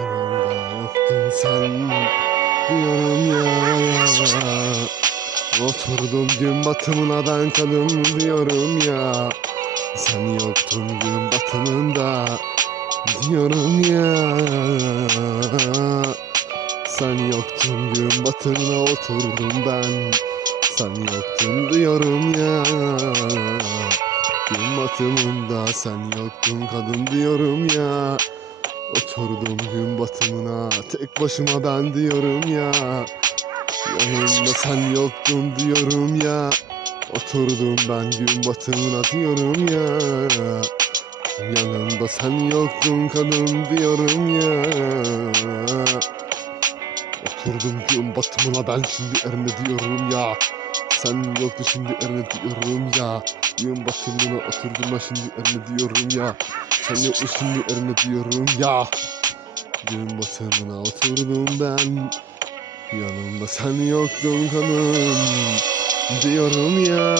yoktun sen diyorum ya Oturdum gün batımına ben kadın diyorum ya. Sen yoktun gün batımında diyorum ya. Sen yoktun gün batımına oturdum ben. Sen yoktun diyorum ya. Gün batımında sen yoktun kadın diyorum ya Oturdum gün batımına tek başıma ben diyorum ya. Yanımda sen yoktun diyorum ya. Oturdum ben gün batımına diyorum ya. Yanımda sen yoktun kadın diyorum ya. Oturdum gün batımına ben şimdi erine diyorum ya. Sen yoktu şimdi erine diyorum ya. Gün batımına oturdum ben şimdi erine diyorum ya Sen yoktu şimdi erine diyorum? Ya! Gün batımına oturdum ben. Yanımda sen yoktun kanım. Diyorum ya!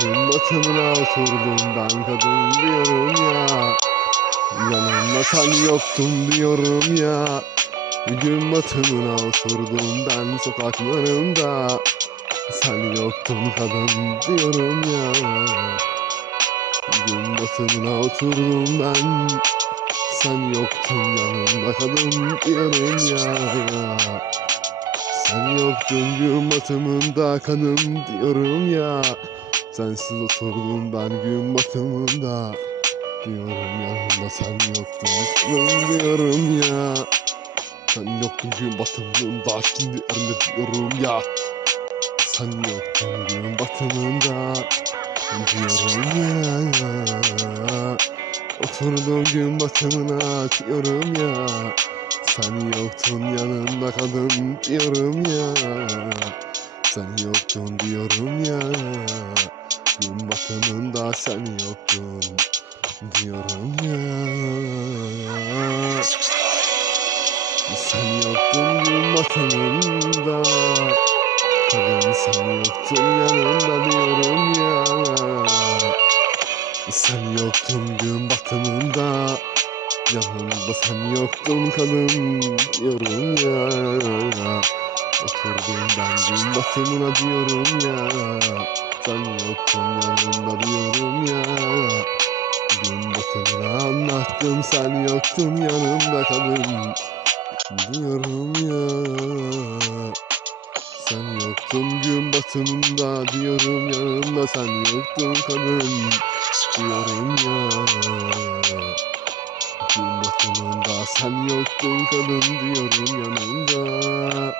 Gün batımına oturdum ben kadın diyorum ya. Yanımda sen yoktun diyorum ya. Gün batımına oturdum ben sokaklarında. Sen yoktun kadın diyorum ya Gün batımına oturdum ben. Sen yoktun yanımda kadın diyorum ya Sen yoktun gün batımında kanım diyorum ya. Sensiz oturdum ben gün batımında Diyorum yanımda sen yoktun kanım diyorum ya. Sen yoktun gün batımında şimdi önde diyorum ya. Sen yoktun gün batımında Diyorum ya. Oturdum gün batımına diyorum ya. Sen yoktun yanımda kadın diyorum ya. Sen yoktun diyorum ya. Gün batımında sen yoktun diyorum ya. Sen yoktun gün batımında Kadın sen yoktun yanımda diyorum ya. Sen yoktun gün batımında. Yanımda sen yoktun kadın diyorum ya. Oturdum ben gün batımına diyorum ya. Sen yoktun yanımda diyorum ya. Gün batımına anlattım sen yoktun yanımda kadın Diyorum ya Yoktum gün batımında diyorum yanımda sen yoktun kanım Diyorum ya. Gün batımında sen yoktun kanım diyorum yanımda.